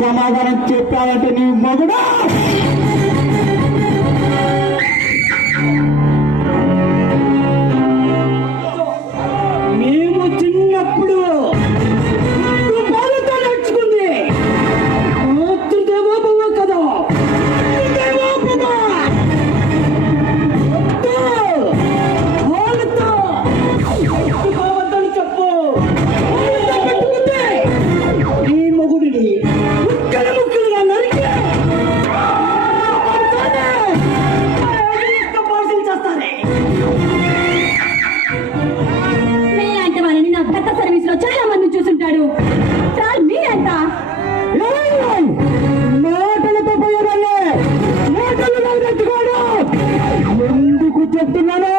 సమాధానం చెప్పాలంటే నీ మగుడా చెప్తున్నాను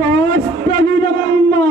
కాస్త వినమ్మా.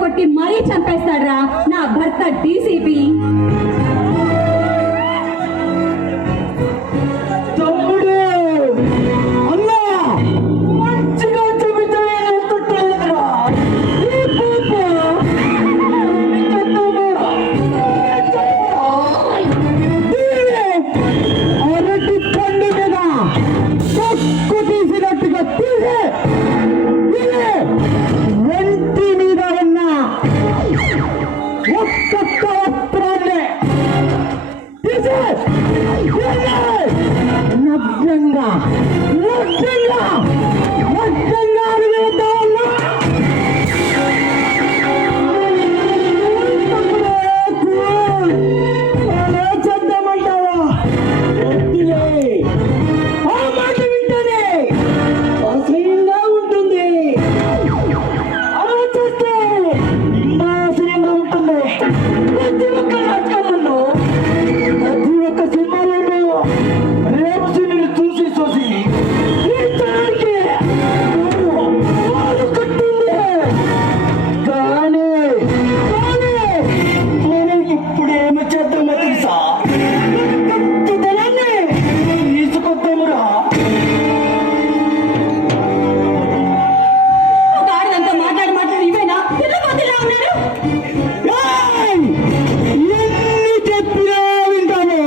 కొట్టి మరీ చంపేస్తాడ్రా నా భర్త డీసీపీ. తమ్ముడు అన్నా మంచిగా చెబితే ఎంతట్లేదురా అరటి పండు మీద తొక్కు తీసినట్టుగా తీసే ఒంటి మీద ఉన్న ఒక్కొక్క వస్త్రాన్ని తీసే నగ్నంగా నగ్నంగా నగ్నంగా అడిగేద్దా చేద్దామంటావా? వద్దులే. ఆ మాట వింటేనే అసహ్యంగా ఉంటుంది. అలా చేస్తే ఇంకా అసహ్యంగా ఉంటుంది. ప్రతి ఒక్క నాటకాలను ప్రతి ఒక్క సినిమాలను రేపు సినిమాలు చూసి చూసి ఈ తరానికి వాళ్ళు కట్టింది. కానీ నేను ఇప్పుడు ఏమి చేద్దామో తెలుసా? కత్తిదనాన్ని తీసుకొద్దామురా. గాడిదంతా మాట్లాడి మాట్లాడి ఇవేనా పిల్లపోతిలా ఉన్నారు. ఏయ్! ఎన్ని చెప్పినా వింటాను.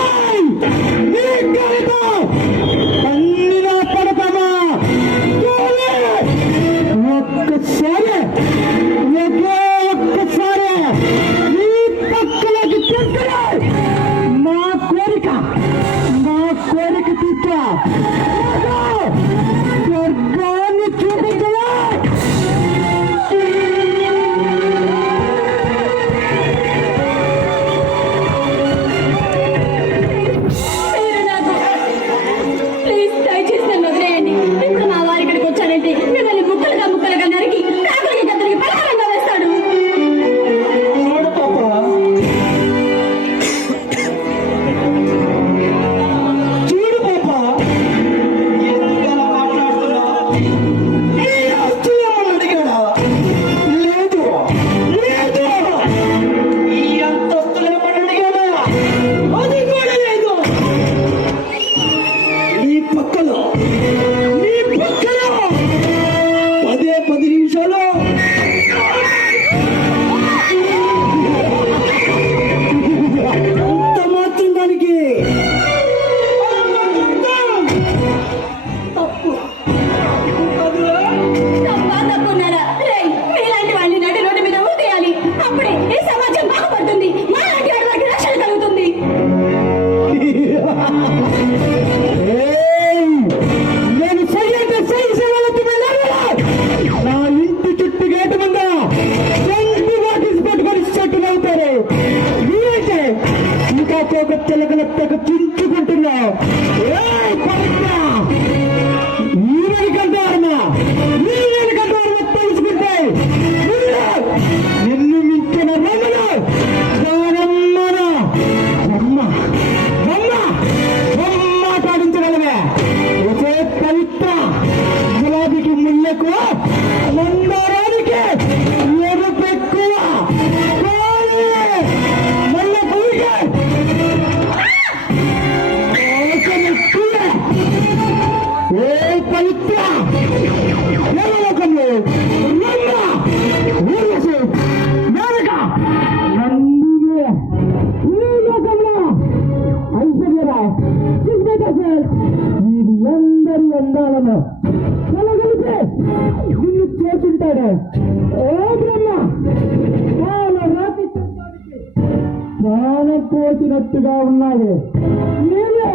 ఏయ్! నీ కవిత అన్నిలా పడతామా? కానీ ఒక్కసారి ఒకే ఒక్కసారి నీ పక్కలోకి తీసుకురా. మా కోరిక తీర్చా స్వర్గాన్ని చూపించలే. మీరు నాకు ప్లీజ్ దయచేసి నన్ను వదిలేయండి. ఇప్పుడు మా వారి ఇక్కడికి వచ్చాడంటే మిమ్మల్ని ముక్కలుగా నరికి కాకులకి గద్దరికి పలహారంగా వేస్తాడు. చూడు పాపా, చూడు పాపా, ఎందుకలా మాట్లాడుతున్నావు? ఈ ఆస్తి ఏమని అడిగాడా? లేదు లేదు. ఈ అంతస్తులు ఏమని అడిగాడా? అది కూడా లేదు. నీ పక్కలో 10 నిమిషాలు అంత మాత్రం దానికి తప్పు తప్పున్నారా? రేయ్, మీలాంటి వాడిని నడి రోడ్డు మీద ఊదేయాలి. అప్పుడే ఈ సమాజం బాగుపడుతుంది. మాలాంటి వాడి వారికి రక్షణ కలుగుతుంది. ఏయ్! నేను సయ్యంటే సేవలకి వెళ్ళాలి. నా ఇంటి చుట్టూ గేటు ముందు రెండు బాటిల్స్ పట్టుకొని చెట్టు నవ్వుతారు. నీవైతే ఇంకా ఒక చిలకల తెగ చించుకుంటున్నావు. ఏయ్ పవిత్ర! ఈ వెనుకంటారమ్మా, నీ వెనుకంటారమ్మా తెలుసుకుంటే నిన్ను మించిన రమ్మను దానమ్మను బొమ్మ పాటించగలవే. ఒకే పవిత్ర గులాబీకి ముళ్ళకు మందారానికి ఎరుపెక్కువ. మళ్ళీ పూజ ప్రాణం పోసినట్టుగా ఉన్నాయి. నీవే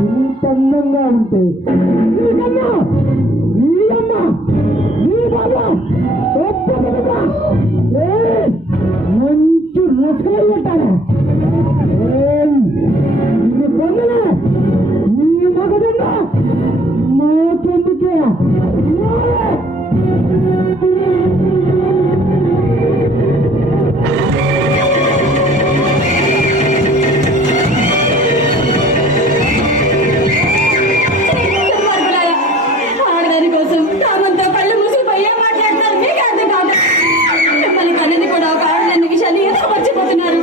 ఇంత అందంగా ఉంటే నీకమ్మా, నీయమ్మ, నీ బాబా ఒప్పగా మంచి రసలు ఉంటాను. ఇది పొందలే ఈ మగదున్న మాకెందుకే దుర్మార్గులారా, ఆడదాని కోసం తామంతా కళ్ళు మూసిపోయి ఏం మాట్లాడతారు మీకు అర్థం కాదు. మిమ్మల్ని కన్నది కూడా ఒక ఆడదాని విషయాన్ని ఏదో మర్చిపోతున్నారు.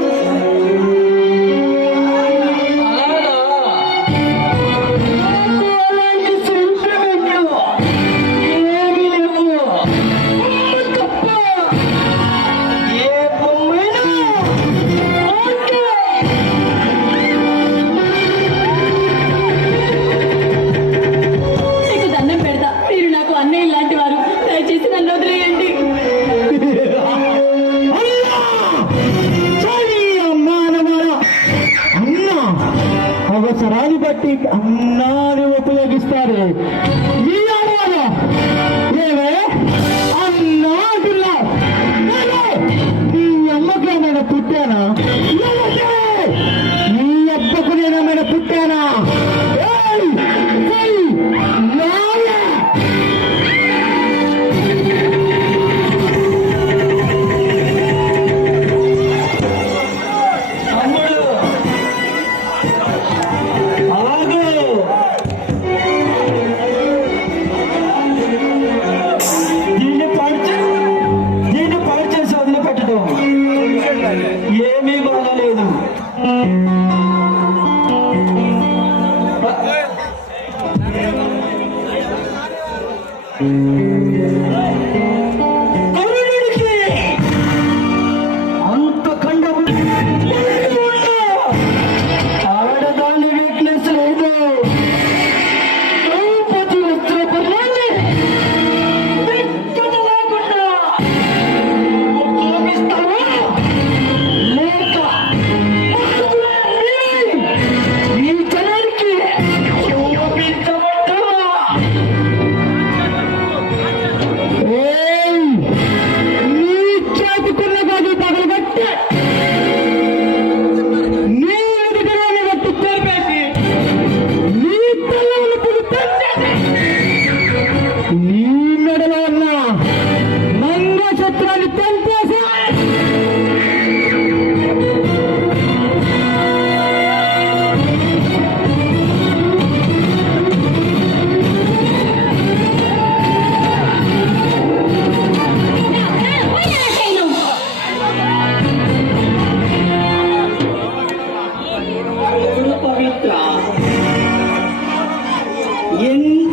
మీకు దండం పెడతా, మీరు నాకు అన్నయ్య లాంటి వారు. దయచేసి నన్ను వదిలేయండి. అన్నా అవసరాన్ని బట్టి అన్నాన్ని ఉపయోగిస్తారు. ఈ ఆడవాళ్ళు ఏవే అన్నా అంటున్నావు. నీ అమ్మకు ఏమైనా పుట్టానా? లేదంటే నీ అబ్బకు నేనేమైనా పుట్టానా? ఏయ్! ఏయ్! నాయే! తమ్ముడు ఆగు. దీన్ని పాడు చేసి వదిలిపెట్టడం ఏమీ బాగాలేదు. కరుణుడికి అంత కండము ఆడదాని వీక్నెస్ లేదు. ద్రౌపది వస్త్రపర్ణాన్ని దిక్కన లేకుండా చూపిస్తావా లేక ఈ జనానికి చూపించమంటావా? ఏయ్! నీ చేతుకున్న గాజు పగలగొట్టి నీ ఎదుగుదలని బట్టి తేపేసి నీ తల్లని పులిపేసి నీ మెడలో ఉన్న మంగళసూత్రాన్ని తెంపేసి పవిత్ర ఎంత